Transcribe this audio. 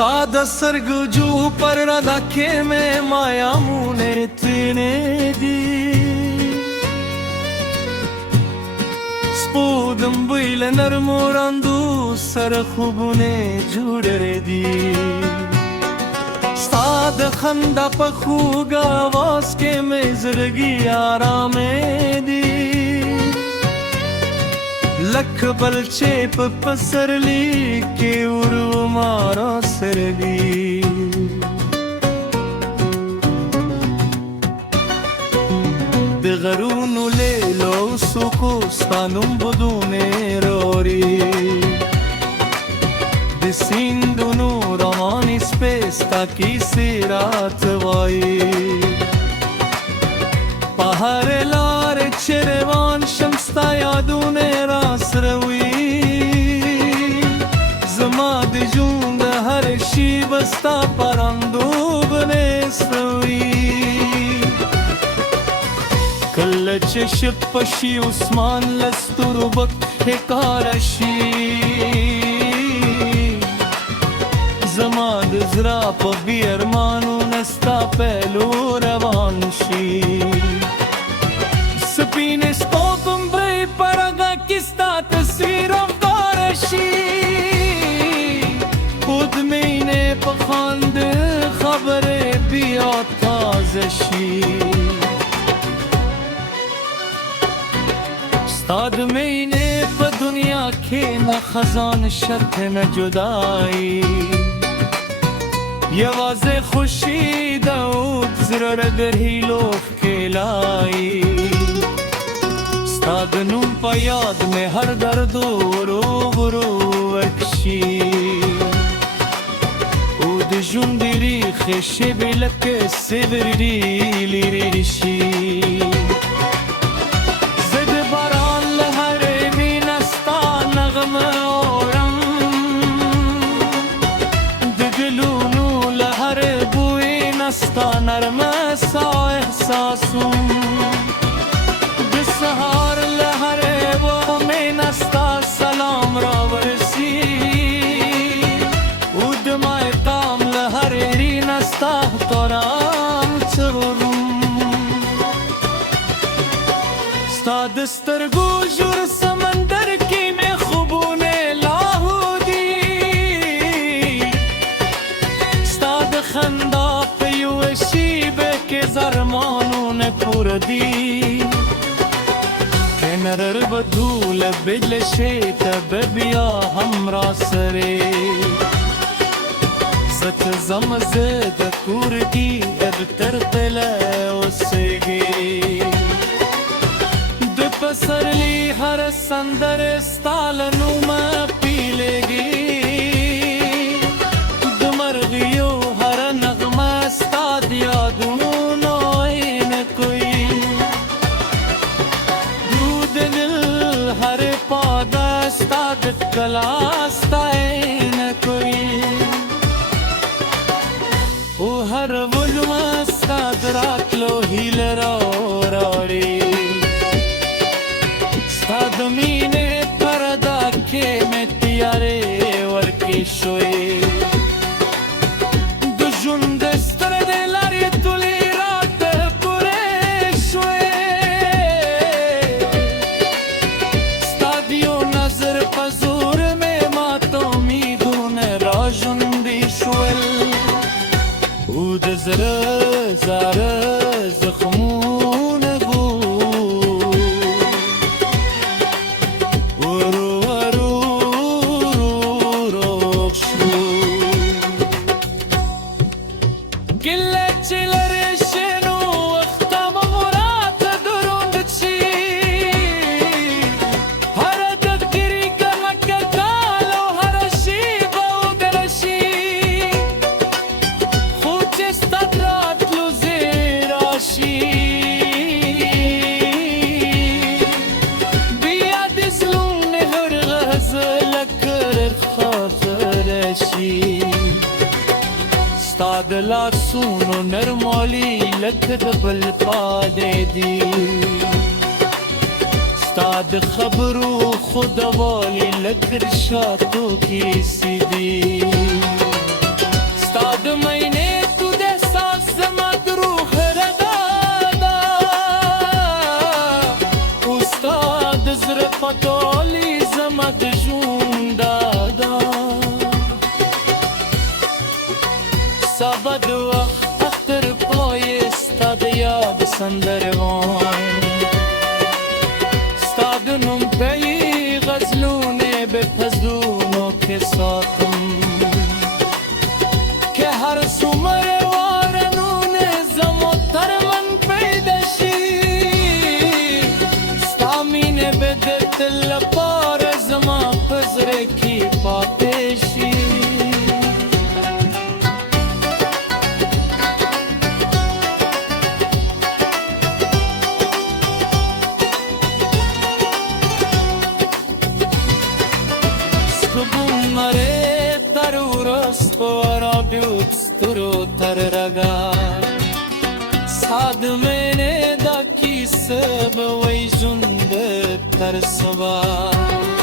ستا د سرګجو پر ردا کې مې مایامونه تنه دي سپودم بیل نرمو راندو سر خوبونه جوړ دي ستا د خندا په خوږه आवाज کې مې زړګي آرامه دي لک بلچه په پسرلی کې ورو مارا سرلی د غرونو لیلو سوکو ستانم بدونه روري د سیندونو رواني سپستا کی سرات وای پهر لار چروان شمستا یادونه راسروي زما د ژوند هر شي بستا پرندو بنسوي کله چې شپ شي عثمان لسترو بک کار شي زما د زړه په بیرمانو نستا پهلو روان شي سپینه سپوږم به پرګه کستا تصویر افکار شي خود مینه په خواند خبره بیا تازه شي ستا د مینه په دنیا کې نه خزان شرط نه جدائی یوازې خوشي د اوت زړه در هیلو ښکلای ستا د نوم په یاد مې هر درد ورو ورو وکشي او د ژوند ریښې شیبې لکه سیبر لرې شي زه د باران له هرې مینه ستا نغمه اورم د ګلونو له هرې بوی نه ستا نرمه سا احساسوم سهار لهره و می نستا سلام را ورسی او دمای قام لهره ری نستا تورام چغرم ستا دسترگو جور سمندر کی میں خوبونه لاهو دی ستا دخندا پیوشی به که زرمانون پور دی نرر بدول بدل شیط ببیا همرا سره ست زمزد کورگی ابتر قلع وسگی د پسرلی هر سندر ستال نوم پیلگی د مرغیو هر نغمه ستاد یادونو این کوئی हर पौधा स्ताद कलास्ताइन कोई ओ हर वुलमा स्ताद रात लो हिल रोड़ी स्ताद मीने परदा के में तियारे वर्की शोए दुजुन दस्तर दे लारी तुली रात पूरे शोए پزور میں ماتو میدون راجندی شول او دزر زار زخمون بو ورو ورو روخ شو گله چلر شنو وقتم مرات دروند چی ستا د لاسونو نرموالی لکه د بل پادې دي ستا د خبرو خودوالی لکه رشاتو کې سیدي Stad meine tu de sas zamad ruh radada Ustad zre patoli zamad jundada Sabad vaqt akhtar pay stad yad sandarvan Stad num pay ghazlune be fazluno ke saatum Ke har sumar varanun zamottar man paydashi Stamine bedet lapar zama fazre ki pateshi Bunları taruros Arabiut sturu tarraga Sad mene da ki sab Vay jund tar sabah